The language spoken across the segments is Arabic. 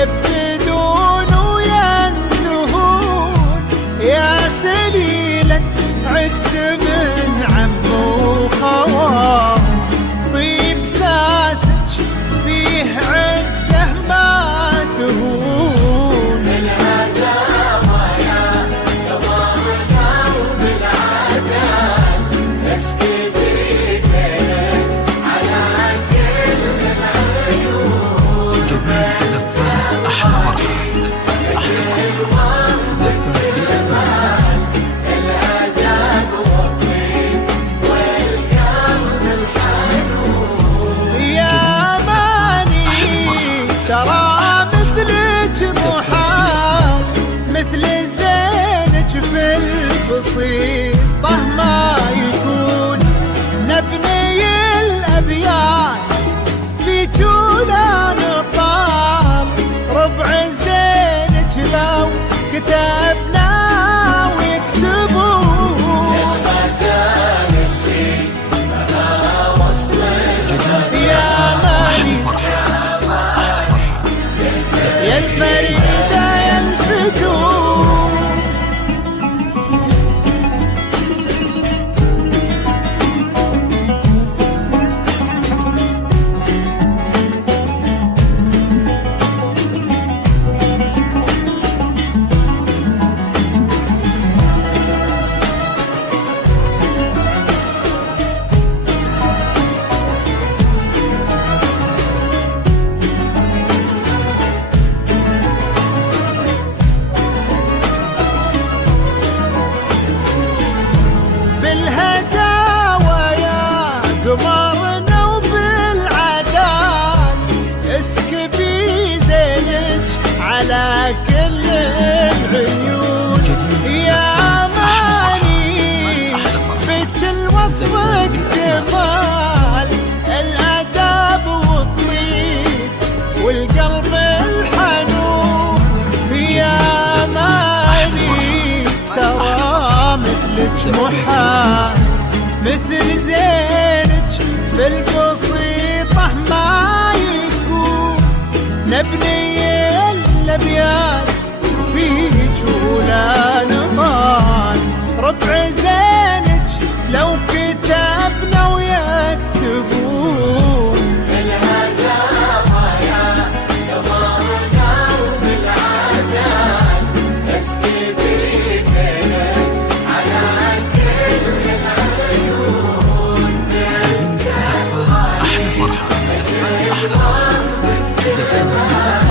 يبتدون وينتهون يا سليلة عز من عم وخوان. طيب ساسج فيه عزه ما تهون. بالهداوة يا قمرنا وبالعدل اسكبي زينك على كل العيون. جديد زفان أحلى فرحة، أحلى فرحة زفت بأسماء الأدب والطيب والقلب الحنون. يا ماني ترى مثلك محال، مثل زينك في البسيطة ما يكون. نبني الأبيات في جولان طال، ربع زينك لو كتبنا ويكتبون. الغزال اللي بها وصلك يا ماني يا الفريدة يا الفتون. بالهداوة يا قمرنا وبالعدال اسكبي زينك على كل العيون. يا ماني بك الوصف اكتمال، الاداب والطيب والقلب الحنون. يا ماني ترى مثلك محال، مثل زينك في البسيطة ما يكون. نبني الأبيات في جولان طال، ربع زينك لو كتبنا ويكتبون. بالهداوة يا قمرنا وبالعدل اسكبي زينك على كل العيون. جديد زفان أحلى فرحة، أحلى فرحة زفت بأسماء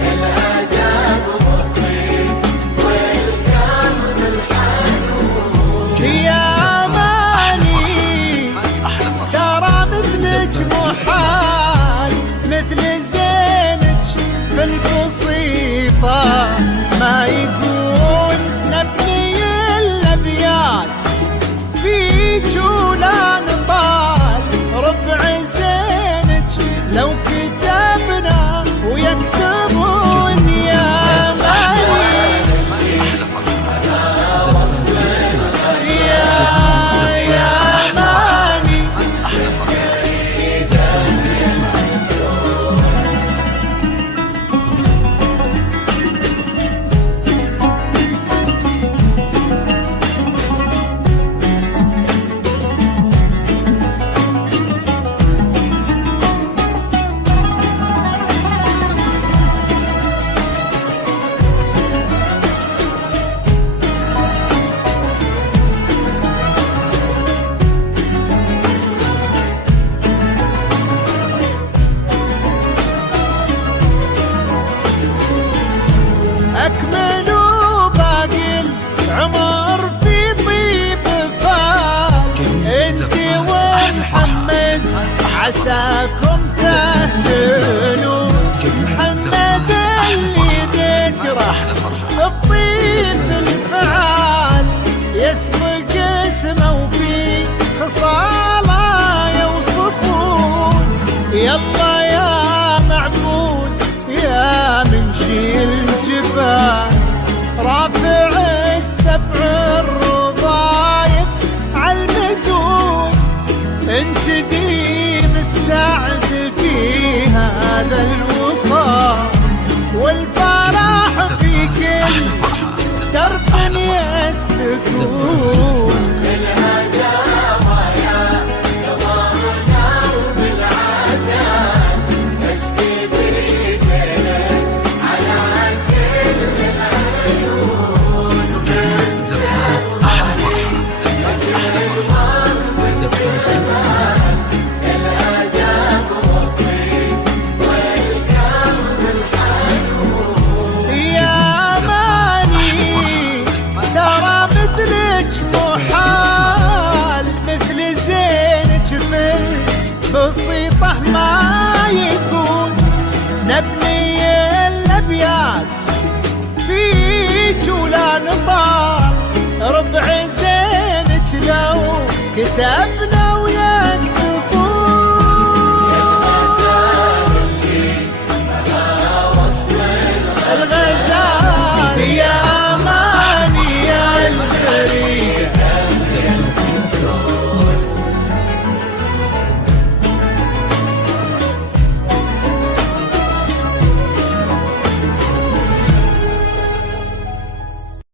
الأدب والطيب والقلب الحنون. يا ماني أحلى فرحة ترى مثلك محال، مثل زينك في البسيطة ما يكون. نبني الأبيات في جولان طال، ربع زينك لو كتبنا ويكتبون. يا ماني أحلى فرحة زفت بأسماء يا ماني أحلى فرحة زفت بأسماء. أكمل